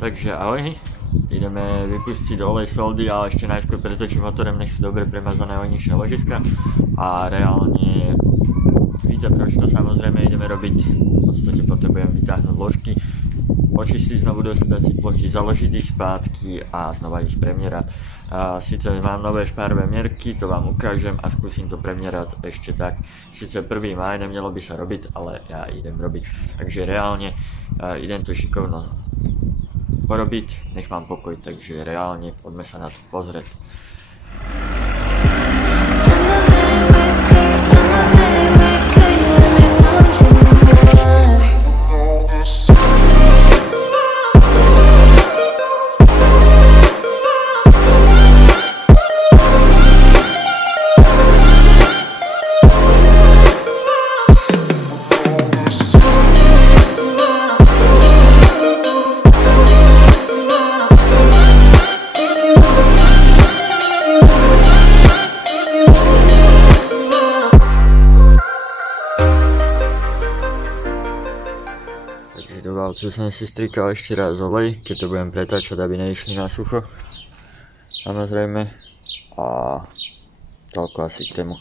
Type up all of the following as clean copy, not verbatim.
Takže ahoj, ideme vypustiť olej z feldy, ale ešte najskôr pretočím motorem, nech sú dobre premazané oničné ložiska a reálne víte, prečo to samozrejme ideme robiť. V podstate potrebujem vytáhnuť ložky, očistiť znovu dosledací plochy, založiť ich spátky a znova ich premierať. Sice mám nové špárové mierky, to vám ukážem a skúsim to premierať ešte tak. Sice 1. máj nemělo by sa robiť, ale ja idem robiť. Takže reálne idem to šikovno porobiť, nech mám pokoj, takže reálne poďme sa na to pozrieť. Do válcu som si strikal ešte raz olej, keď to budem pretáčať, aby neišli na sucho. Samozrejme. A toľko asi k tému.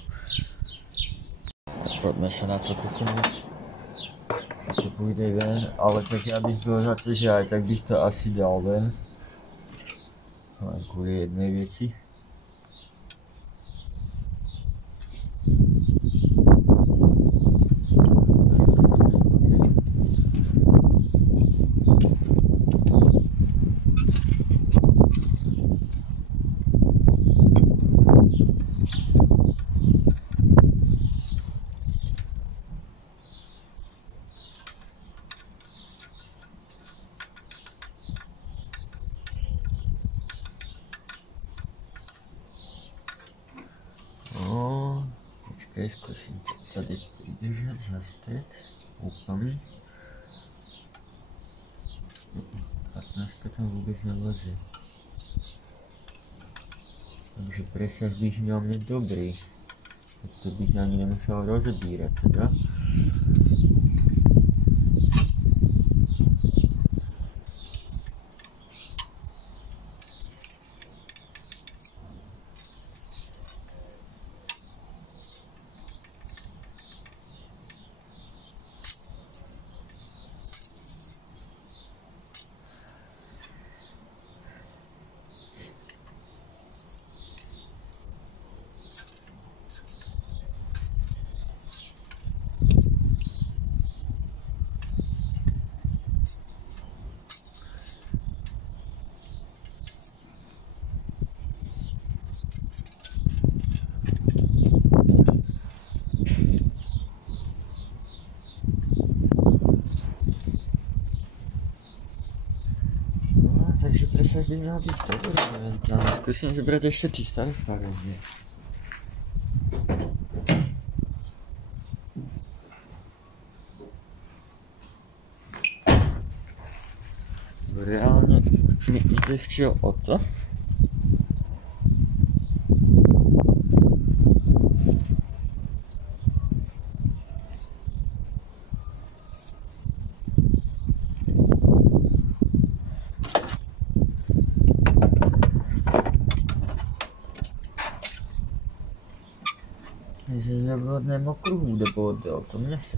Poďme sa na to kúknúť. To pôjde ven, ale tak ja bych bol za to, že aj tak bych to asi dal ven. Len kvôli jednej veci. Skúsim to tady pridržať za stred, úplne. 15 tam vôbec nevleze. Takže presah bych měl mít dobrý. Tak to bych ani nemusel rozebírat teda. Takže presah by měl být dobrý momentálně. Zkusím vybrat ještě ty staré farby. Reálně mi jde včel o to. Že ve vodném okruhu jde bordel, to mě se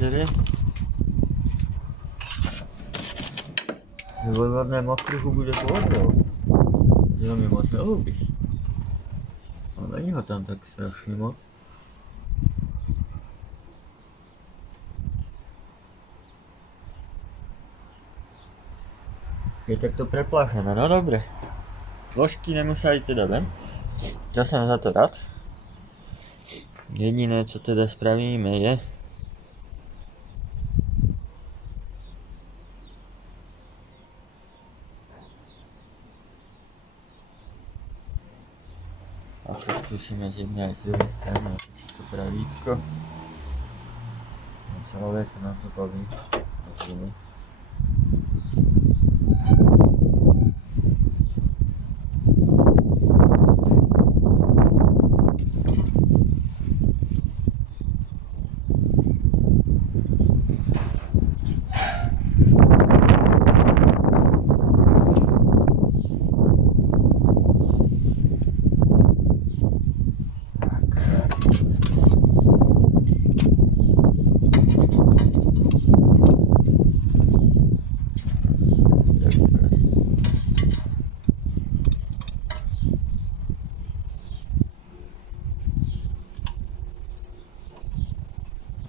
sere. Ve vodném okruhu bude bordel. To mi moc nelúbi. Ale není ho tam tak strašne moc. Je takto preplášené, no dobre. Ložky nemuseli teda ven. Ja som za to rád. Jediné, co teda spravíme, je A to skúsime z jednej aj z druhej strany, to pravítko. Celé sa nám to baví.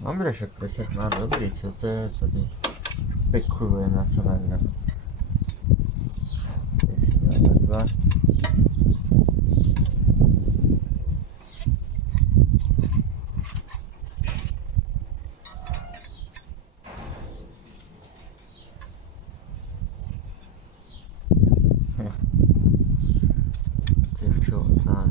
Dobre, však presah má dobrý, co to je, tady špekuluje na celé. Kde si dáme 2. Děvčová.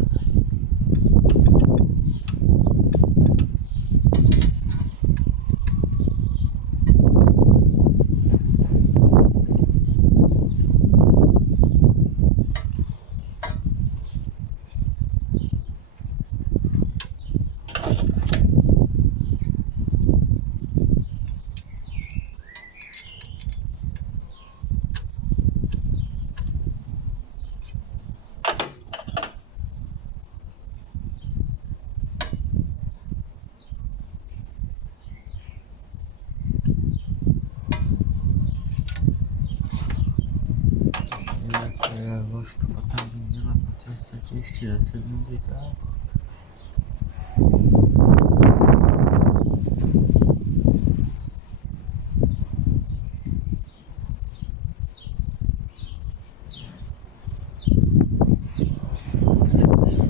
Ложка потом měla potrestat ještě 10 minut tak.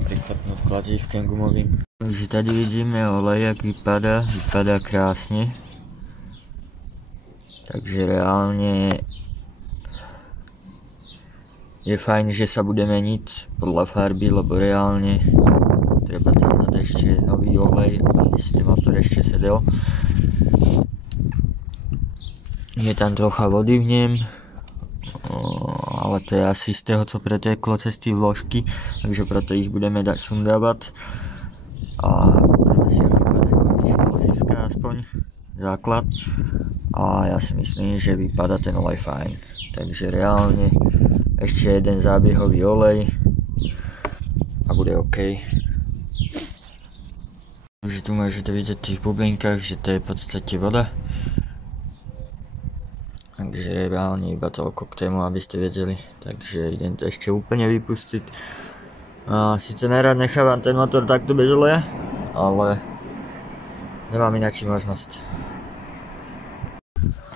Přiklepnout kladívkem gumovým. Takže tady vidíme olej, jak vypadá krásně. Takže reálně je fajn, že sa bude meniť podľa farby, lebo reálne treba tam dať ešte nový olej, aby si ten motor ešte sedel. Je tam trocha vody v ňom, ale to je asi z toho, co preteklo cez tie vložky, takže preto ich budeme dať sundávať. A budeme si vypadať ložiska aspoň, základ. A ja si myslím, že vypadá ten olej fajn. Takže reálne ešte jeden zábiehový olej a bude OK. Takže tu môžete vidieť v tých bublinkách, že to je v podstate voda. Takže reálne iba toľko k tému, aby ste vedeli. Takže idem to ešte úplne vypustiť. Sice najrád nechávam ten motor takto bez oleja, ale nemám inačí možnosť.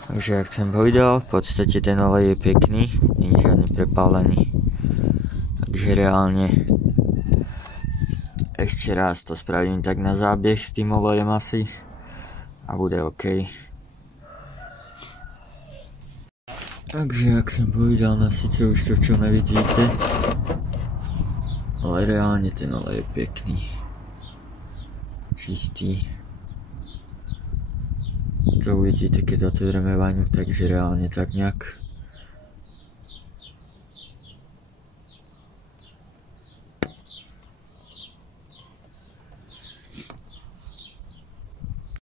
Takže jak som povedal, v podstate ten olej je pekný, nie je žiadny prepálený. Takže reálne ešte raz to spravím tak na zábeh s tým olejom asi a bude OK. Takže jak som povedal, no síce už to čo nevidíte, ale reálne ten olej je pekný, čistý. To uvidíte, keď otvoríme vaňu, takže reálne tak nejak.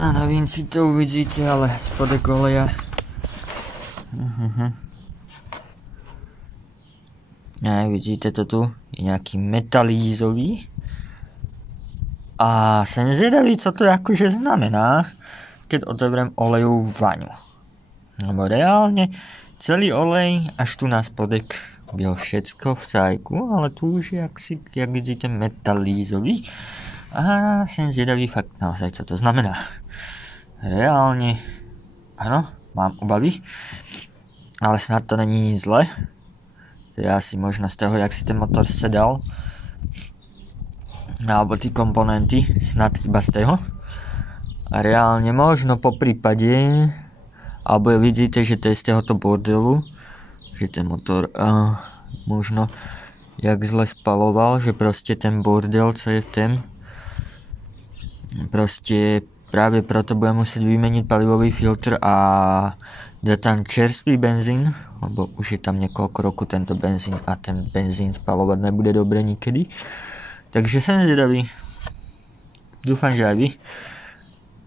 A na vinci to uvidíte, ale spodek oleja. A vidíte to tu, je nejaký metalízový. A som zvedavý, co to akože znamená, keď otvorím olejovú vaňu. Lebo reálne celý olej až tu na spodek byl všetko v cajku, ale tu už je jak vidíte metalízový. A som zvedavý fakt naozaj, co to znamená. Reálne, áno, mám obavy, ale snad to není nic zle. To je asi možno z toho, jak si ten motor sedal. Alebo tí komponenty, snad iba z toho. A reálne možno po prípade, alebo vidíte, že to je z tohoto bordelu, že ten motor možno jak zle spaloval, že proste ten bordel, co je v tom, proste práve proto budem musieť vymeniť palivový filtr a dať tam čerstvý benzín, lebo už je tam niekoľko rokov tento benzín a ten benzín spalovať nebude dobre nikedy. Takže som zvedavý. Dúfam, že aj vy.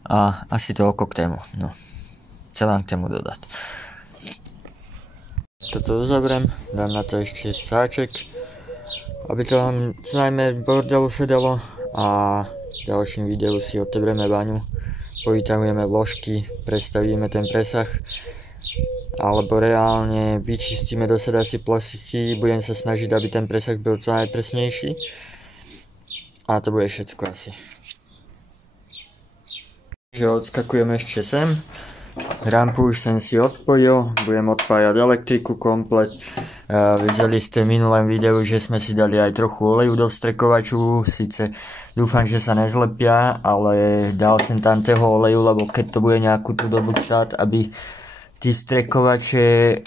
A asi toľko k tému. No, chcem vám k tému dodať. Toto uzavriem, dám na to ešte sáček, aby to vám najmä bordelu sedelo a v ďalším videu si otevrieme baňu, povyťahujeme vložky, prestavíme ten presah alebo reálne vyčistíme do sedací plochy, budem sa snažiť, aby ten presah byl čo najpresnejší a to bude všetko asi. Takže odskakujeme ešte sem. Rampu už som si odpojil, budem odpájať elektriku komplet. Videli ste v minulém videu, že sme si dali aj trochu oleju do vstrekovaču, síce dúfam, že sa nezlepia, ale dal som tam toho oleju, lebo keď to bude nejakú tú dobu stáť, aby tí vstrekovače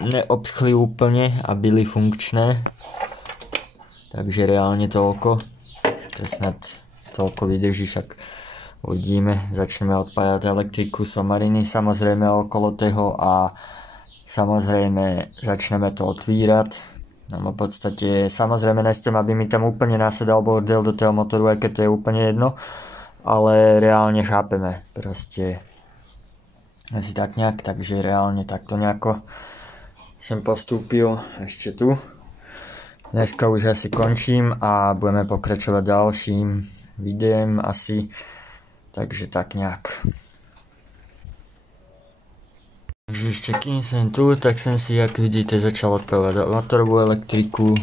neobschli úplne a byli funkčné. Takže reálne toľko, to snad toľko vydrží, však uvidíme, začneme odpájať elektriku, somariny samozrejme okolo toho a samozrejme začneme to otvírať. No v podstate samozrejme nechcem, aby mi tam úplne nasedal bordel do toho motoru, aj keď to je úplne jedno, ale reálne chápeme, proste asi tak nejak, takže reálne takto nejako som postúpil ešte tu. Dneska už asi končím a budeme pokračovať ďalším videem asi. Takže tak nejak. Takže ešte kým som tu, tak som si, jak vidíte, začal odpávať motorovú elektriku,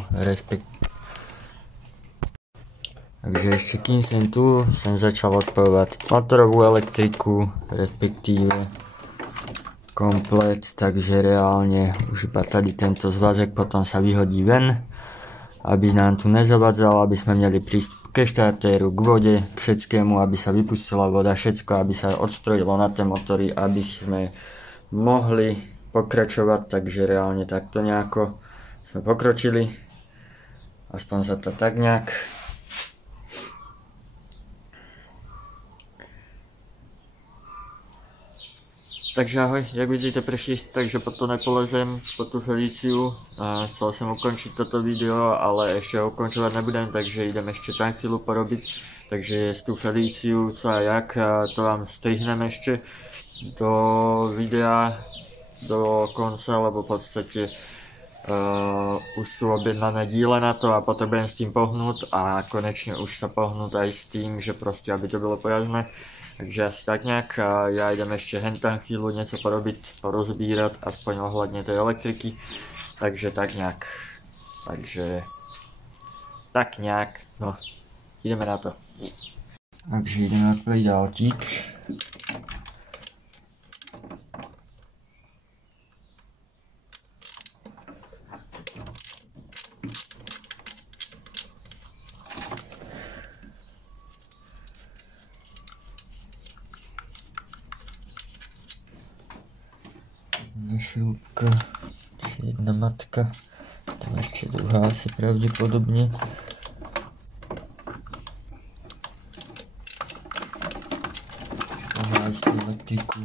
Takže ešte kým som tu, som začal odpávať motorovú elektriku, respektíve komplet, takže reálne už iba tady tento zvazek potom sa vyhodí ven, aby nám tu nezavadzal, aby sme mali prístup ke štartéru, k vode, k všetkému, aby sa vypustila voda, všetko, aby sa odstrojilo na tie motory, aby sme mohli pokračovať, takže reálne takto nejako sme pokročili, aspoň sa to tak nejak. Takže ahoj, jak vidíte prešli, takže po to nepolezem, po tú Feliciu a chcel som ukončiť toto video, ale ešte ho ukončovať nebudem, takže idem ešte tam chvíľu porobiť. Takže z tú Feliciu, co a jak, to vám strihnem ešte do videa, do konca, lebo v podstate už sú objednané díle na to a potrebujem s tým pohnúť a konečne už sa pohnúť aj s tým, že proste aby to bolo pojazdné. Takže asi tak nejak, ja idem ešte hentam chvíľu niečo porobiť, porozbírať, aspoň ohľadne tej elektriky, takže tak nejak, no, ideme na to. Takže ideme odpojiť autík. Šilka, jedna matka, tam ešte druhá asi pravdepodobne. Máme aj elektriku.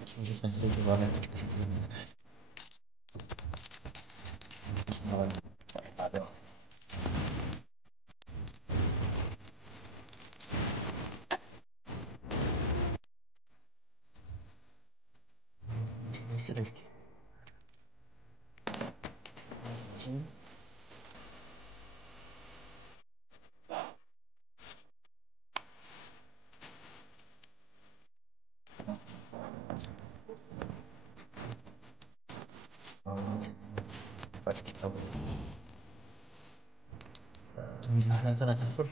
Myslím, že jsme tady dělali trošku špatně. střešky. Počkej, to bude. Můžeme to na těžko?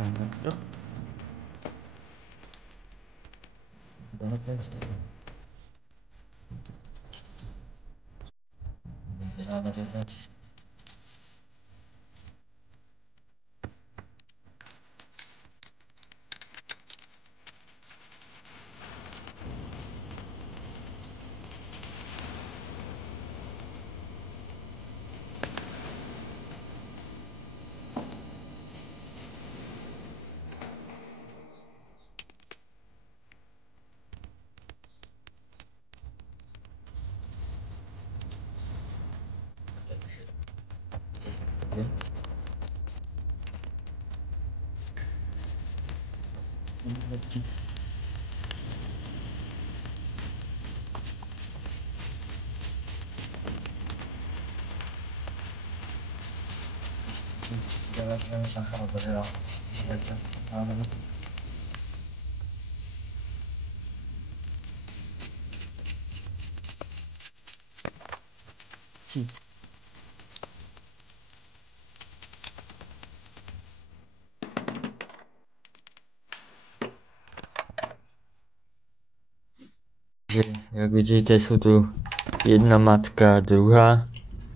Tak to. Dáme ten stejný. Dáme ten stejný. Takže, jak vidíte, sú tu jedna matka a druhá,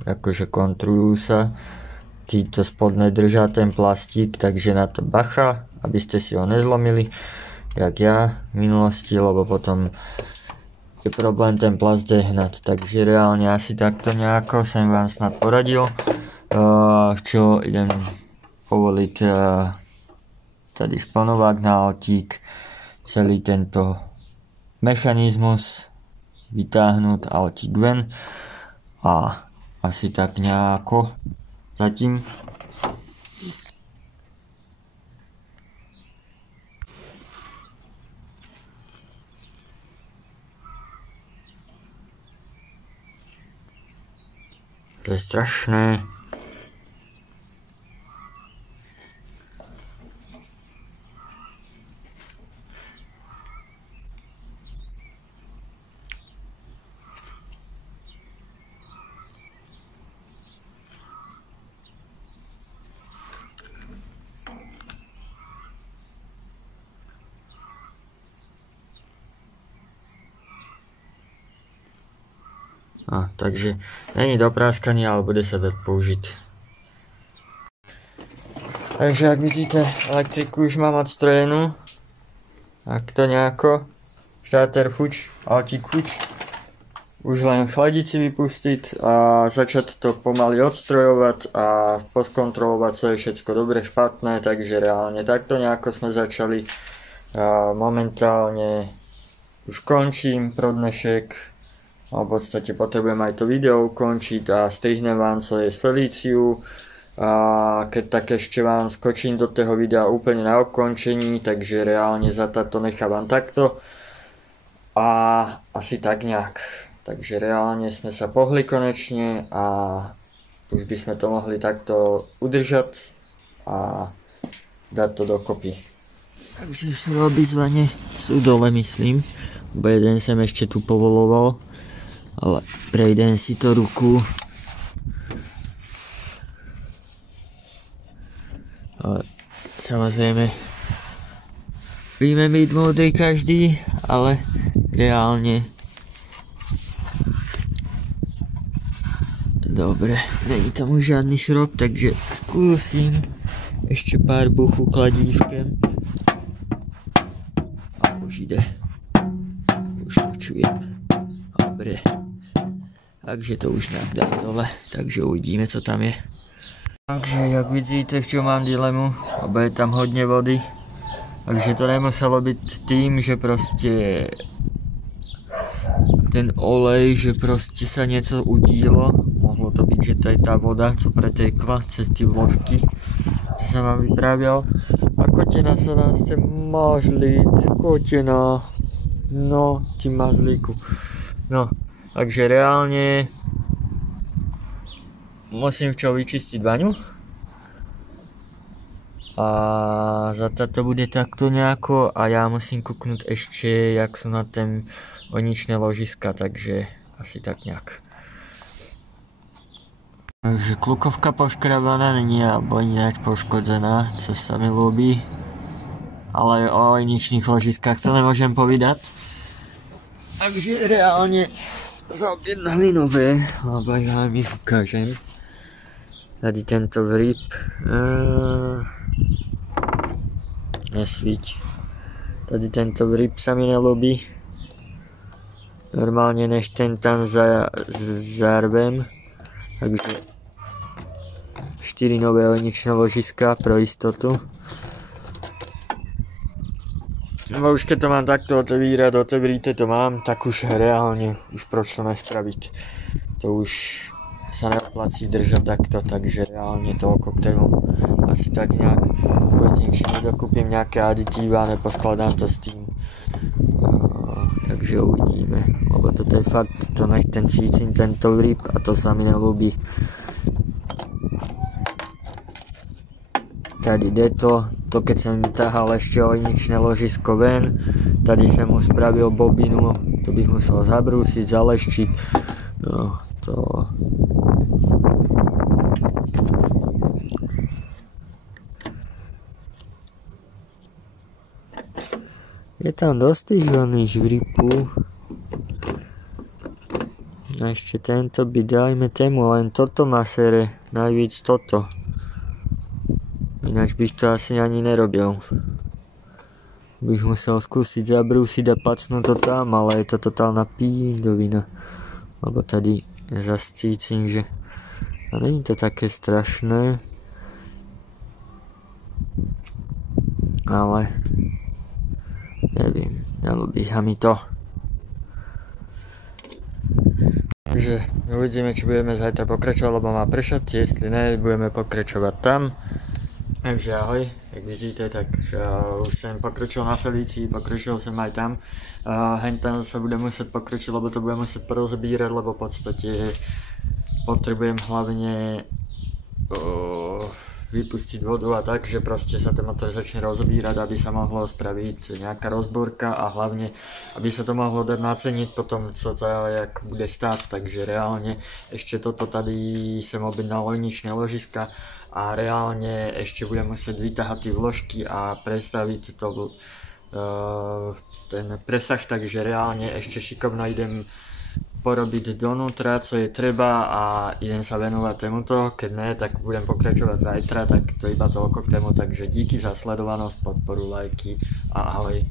akože kontrujú sa. Títo spodné držia ten plastík, takže na to bacha, aby ste si ho nezlomili, jak ja v minulosti, lebo potom je problém ten plast dehnať. Takže reálne asi takto nejako som vám snad poradil, čo idem povoliť tady španovák na autík, celý tento mechanizmus vytáhnuť autík ven a asi tak nejako zatím. To je strašné. Takže není do práskania, ale bude sa dať použiť. Takže ak vidíte, elektriku už mám odstrojenú. Tak to nejako. Štáter fuč, autík fuč. Už len chladici vypustiť a začať to pomaly odstrojovať a poskontrolovať, co je všetko dobre, špatné. Takže reálne takto nejako sme začali. Momentálne už končím pro dnešek. A v podstate potrebujem aj to video ukončiť a strihnem vám, co je s Feliciu. A keď tak ešte vám skočím do toho videa úplne na ukončení, takže reálne za to nechávam takto. A asi tak nejak. Takže reálne sme sa pohli konečne a už by sme to mohli takto udržať a dať to dokopy. Takže sú obizvane, sú dole myslím, bo jeden som ešte tu povoloval. Ale prejdem si to ruku. Ale samozrejme víme byť múdry každý, ale reálne dobre, není tam už žiadny šrob, takže skúsim ešte pár buchu kladívkem a už ide, už počujem. Dobre. Takže to už nám dám dole, takže uvidíme, co tam je. Takže jak vidíte, v čom mám dilemu, lebo je tam hodne vody, Takže to nemuselo byť tým, že proste ten olej, že proste sa niečo udílo. Mohlo to byť, že to je tá voda, co pretekla cez tie vložky, čo som vám vyprávěl. A kotina sa nás chce mazliť, kotina, no, tím mazlíku. No, takže reálne musím včo vyčistiť baňu. A za to bude takto nejako a ja musím kúknúť ešte, jak sú na tém oničné ložiska, takže asi tak nejak. Takže klukovka poškrabaná není alebo ináč poškodzená, co sa mi ľúbi. Ale o oničných ložiskách to nemôžem povedať. Takže reálne zaobjednali nové, lebo ja vám ich ukážem. Tady tento vrip. Nesvíť. Tady tento vrip sa mi nelúbi. Normálne nech ten tam zarvem. Takže 4 nové oničné ložiska pro istotu. No už keď to mám takto otevírate to mám, tak už reálne, už proč to nespraviť. To už sa neoplatí držať takto, takže reálne toľko k tému. Asi tak nejak uvidím, či nedokúpim nejaké aditíva, neposkladám to s tým. Takže uvidíme, lebo toto je fakt, to nech ten cítim, tento vrip a to sa mi nelúbi. Tady jde to keď som vytáhal ešte oničné ložisko ven, tady som mu spravil bobinu, to bych musel zabrúsiť, zaleštiť, no to... Je tam dosť tých oných vripů. A ešte tento by dajme tému, len toto ma sere, najvíc toto. Ináč bych to asi ani nerobil. Bych musel skúsiť zabrúsiť a pacnúť to tam, ale je to totálna píndovina. Lebo tady zas cítim, že a není to také strašné. Ale neviem, nelúbi sa mi to. Takže uvidíme, či budeme zajtra pokračovať, lebo má pršať, jestli ne, budeme pokračovať tam. Takže ahoj, jak vidíte, tak už jsem pokročil na Felicii, pokročil jsem aj tam. Hen tam zase budem muset pokročit, lebo to budem muset porozbírat, lebo v podstatě potrebujem hlavně vypustiť vodu a tak, že proste sa ten motor začne rozbírať, aby sa mohlo spraviť nejaká rozborka a hlavne, aby sa to mohlo dať naceniť potom, co to jak bude stáť. Takže reálne ešte toto tady som objednal oničné ložiska a reálne ešte budem musieť vytáhať tie vložky a prestaviť to, ten presah, takže reálne ešte šikovno idem porobiť donútra, co je treba a idem sa venovať tomuto. Keď ne, tak budem pokračovať zajtra, tak to iba toľko k tému. Takže díky za sledovanosť, podporu, lajky a ahoj.